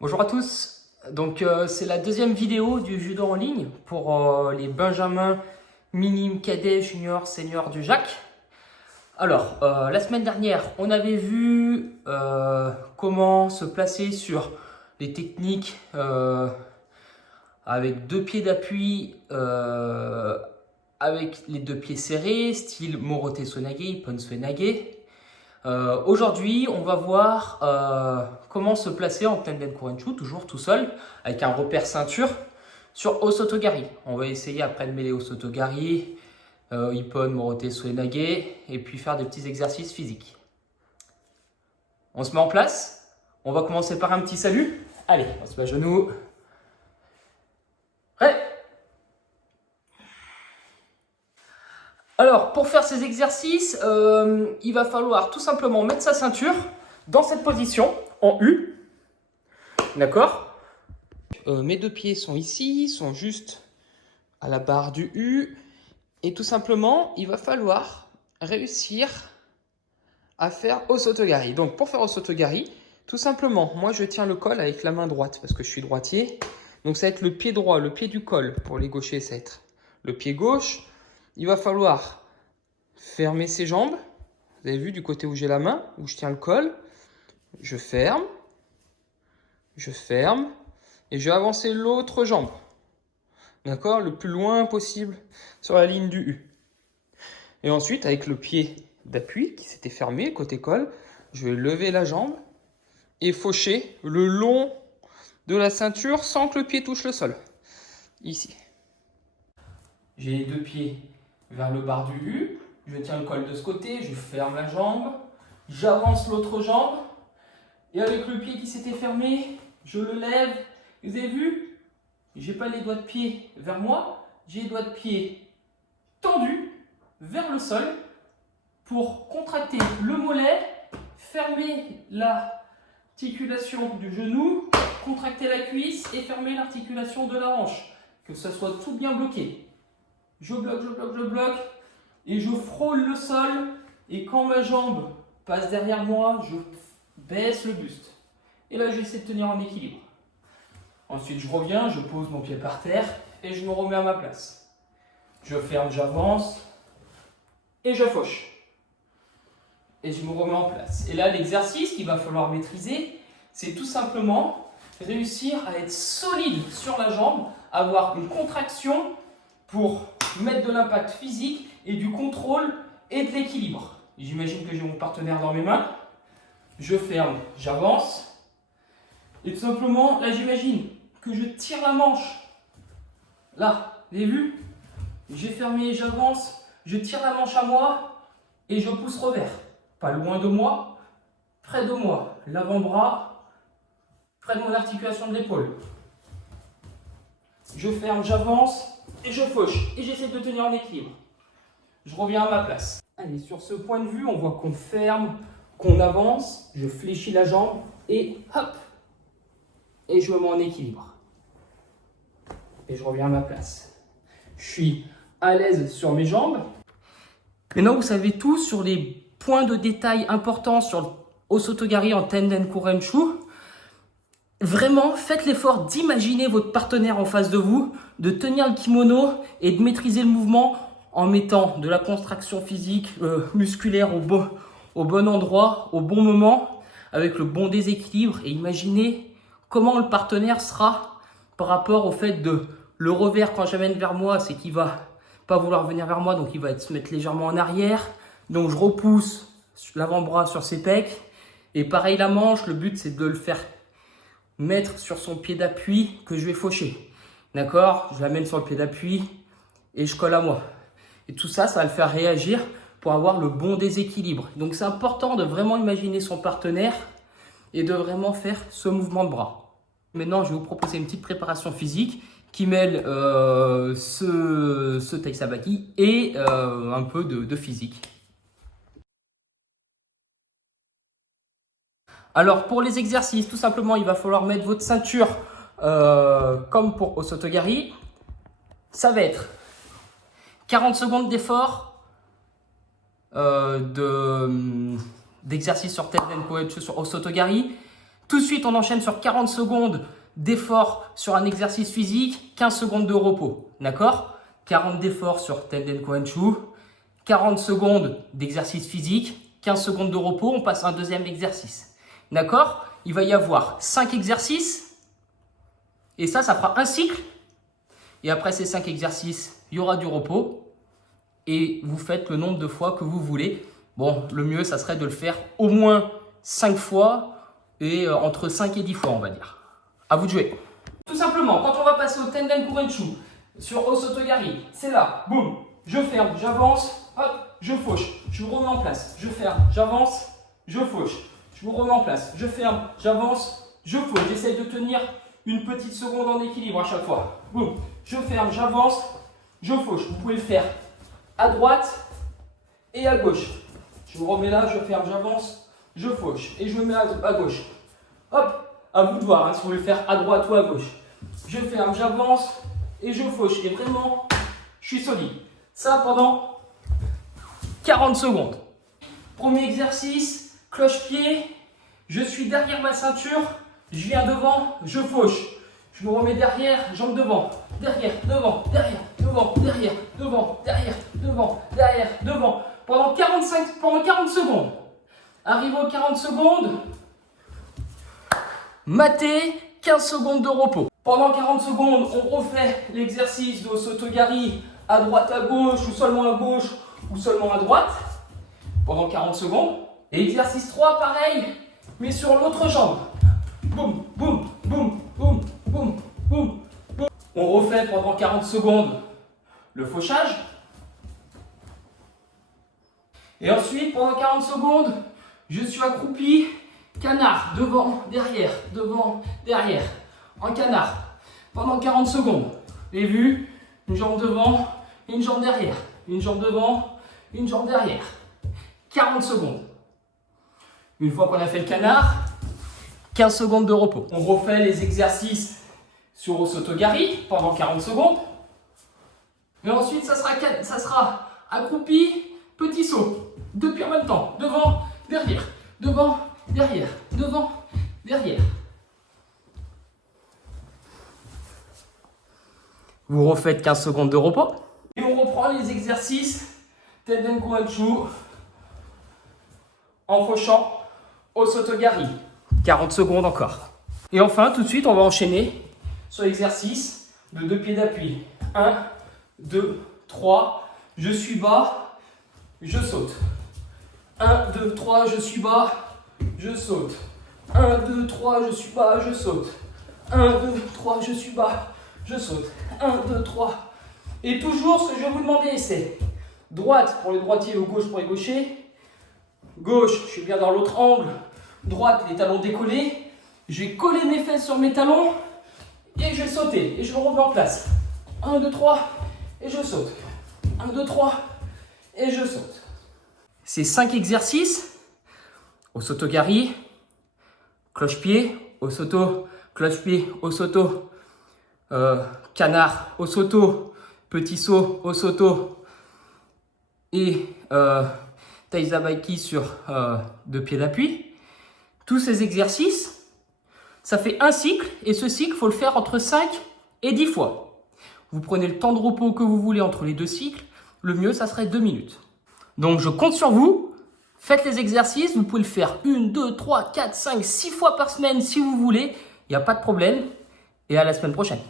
Bonjour à tous, donc c'est la deuxième vidéo du judo en ligne pour les benjamins, minimes, cadets, juniors, seniors du JAC. Alors, la semaine dernière, on avait vu comment se placer sur les techniques avec deux pieds d'appui, avec les deux pieds serrés, style Morote Sonage, Ippon Sonage. Aujourd'hui, on va voir comment se placer en Tenden Kurenchu, toujours tout seul, avec un repère ceinture sur Osotogari. On va essayer après de mêler Osotogari, Ippon, Morote, Suenage, et puis faire des petits exercices physiques. On se met en place. On va commencer par un petit salut. Allez, on se met à genoux. Prêt? Alors, pour faire ces exercices, il va falloir tout simplement mettre sa ceinture dans cette position, en U. D'accord? Mes deux pieds sont ici, sont juste à la barre du U. Et tout simplement, il va falloir réussir à faire Osotogari. Donc, pour faire Osotogari, tout simplement, moi je tiens le col avec la main droite parce que je suis droitier. Donc, ça va être le pied droit, le pied du col. Pour les gauchers, ça va être le pied gauche. Il va falloir fermer ses jambes. Vous avez vu du côté où j'ai la main, où je tiens le col. Je ferme. Je ferme. Et je vais avancer l'autre jambe. D'accord? Le plus loin possible sur la ligne du U. Et ensuite, avec le pied d'appui qui s'était fermé, côté col, je vais lever la jambe et faucher le long de la ceinture sans que le pied touche le sol. Ici. J'ai les deux pieds vers le bas du U. Je tiens le col de ce côté, je ferme la jambe. J'avance l'autre jambe. Et avec le pied qui s'était fermé, je le lève. Vous avez vu? J'ai pas les doigts de pied vers moi. J'ai les doigts de pied tendus vers le sol pour contracter le mollet, fermer l'articulation du genou, contracter la cuisse et fermer l'articulation de la hanche. Que ça soit tout bien bloqué. Je bloque, je bloque, je bloque et je frôle le sol. Et quand ma jambe passe derrière moi, je baisse le buste. Et là, j'essaie de tenir en équilibre. Ensuite, je reviens, je pose mon pied par terre et je me remets à ma place. Je ferme, j'avance et je fauche. Et je me remets en place. Et là, l'exercice qu'il va falloir maîtriser, c'est tout simplement réussir à être solide sur la jambe, avoir une contraction pour mettre de l'impact physique et du contrôle et de l'équilibre. J'imagine que j'ai mon partenaire dans mes mains. Je ferme, j'avance. Et tout simplement, là, j'imagine que je tire la manche. Là, vous avez vu? J'ai fermé, j'avance, je tire la manche à moi et je pousse revers. Pas loin de moi, près de moi. L'avant-bras, près de mon articulation de l'épaule. Je ferme, j'avance et je fauche. Et j'essaie de tenir en équilibre. Je reviens à ma place. Allez, sur ce point de vue, on voit qu'on ferme, qu'on avance. Je fléchis la jambe et hop. Et je me mets en équilibre. Et je reviens à ma place. Je suis à l'aise sur mes jambes. Maintenant, vous savez tout sur les points de détail importants sur le Osotogari en Tenden Kurenchu. Vraiment, faites l'effort d'imaginer votre partenaire en face de vous, de tenir le kimono et de maîtriser le mouvement en mettant de la contraction physique, musculaire au bon endroit, au bon moment, avec le bon déséquilibre. Et imaginez comment le partenaire sera par rapport au fait de le revers quand j'amène vers moi, c'est qu'il va pas vouloir venir vers moi, donc il va se mettre légèrement en arrière. Donc je repousse l'avant-bras sur ses pecs. Et pareil la manche, le but c'est de le faire mettre sur son pied d'appui que je vais faucher. D'accord? Je l'amène sur le pied d'appui et je colle à moi. Et tout ça, ça va le faire réagir pour avoir le bon déséquilibre. Donc c'est important de vraiment imaginer son partenaire et de vraiment faire ce mouvement de bras. Maintenant, je vais vous proposer une petite préparation physique qui mêle ce Tai Sabaki et un peu de physique. Alors pour les exercices, tout simplement, il va falloir mettre votre ceinture comme pour Osotogari. Ça va être 40 secondes d'effort d'exercice sur Tenden Kurenchu sur Osotogari, Tout de suite, on enchaîne sur 40 secondes d'effort sur un exercice physique, 15 secondes de repos. D'accord? 40 d'effort sur Tenden Koenshu, 40 secondes d'exercice physique, 15 secondes de repos, on passe à un deuxième exercice. D'accord? Il va y avoir 5 exercices, et ça fera un cycle. Et après ces 5 exercices, il y aura du repos, et vous faites le nombre de fois que vous voulez. Bon, le mieux, ça serait de le faire au moins 5 fois, et entre 5 et 10 fois, on va dire. À vous de jouer. Tout simplement, quand on va passer au Tenden Koenshu, sur Osotogari, c'est là, boum, je ferme, j'avance, hop, je fauche, je vous remets en place, je ferme, j'avance, je fauche, je vous remets en place, je ferme, j'avance, je fauche, j'essaie de tenir une petite seconde en équilibre à chaque fois. Boum, je ferme, j'avance, je fauche. Vous pouvez le faire à droite et à gauche. Je vous remets là, je ferme, j'avance, je fauche et je me mets à gauche. Hop, à vous de voir hein, si vous voulez le faire à droite ou à gauche. Je ferme, j'avance et je fauche. Et vraiment, je suis solide. Ça pendant 40 secondes. Premier exercice, cloche-pied. Je suis derrière ma ceinture. Je viens devant, je fauche. Je me remets derrière, jambe devant. Derrière, devant, derrière, devant, derrière, devant, derrière, devant, derrière, devant. Pendant 40 secondes. Arrivé aux 40 secondes, maté, 15 secondes de repos. Pendant 40 secondes, on refait l'exercice de Osotogari à droite, à gauche, ou seulement à gauche, ou seulement à droite. Pendant 40 secondes. Et exercice 3, pareil, mais sur l'autre jambe. Boum, boum, boum, boum, boum, boum, boum. On refait pendant 40 secondes le fauchage. Et ensuite, pendant 40 secondes, je suis accroupi, canard, devant, derrière, en canard. Pendant 40 secondes. Et vu, une jambe devant, une jambe derrière, une jambe devant, une jambe derrière. 40 secondes. Une fois qu'on a fait le canard, 15 secondes de repos. On refait les exercices sur Osotogari pendant 40 secondes. Et ensuite, ça sera accroupi, petit saut. Deux pieds en même temps. Devant, derrière, devant, derrière, devant, derrière. Vous refaites 15 secondes de repos. Et on reprend les exercices Tenden Koenshu en fauchant Osotogari. 40 secondes encore. Et enfin, tout de suite, on va enchaîner sur l'exercice de 2 pieds d'appui. 1, 2, 3, je suis bas, je saute. 1, 2, 3, je suis bas, je saute. 1, 2, 3, je suis bas, je saute. 1, 2, 3, je suis bas, je saute. 1, 2, 3. Et toujours, ce que je vais vous demander, c'est droite pour les droitiers ou gauche pour les gauchers. Gauche, je suis bien dans l'autre angle. Droite, les talons décollés. Je vais coller mes fesses sur mes talons et je vais sauter. Et je me remets en place. 1, 2, 3 et je saute. 1, 2, 3 et je saute. Ces 5 exercices, Osotogari, cloche-pied, Osoto, cloche-pied, Osoto, canard, Osoto, petit saut, Osoto et Taizabaiki sur 2 pieds d'appui. Tous ces exercices, ça fait un cycle et ce cycle, il faut le faire entre 5 et 10 fois. Vous prenez le temps de repos que vous voulez entre les 2 cycles. Le mieux, ça serait 2 minutes. Donc, je compte sur vous. Faites les exercices. Vous pouvez le faire 1, 2, 3, 4, 5, 6 fois par semaine si vous voulez. Il n'y a pas de problème. Et à la semaine prochaine.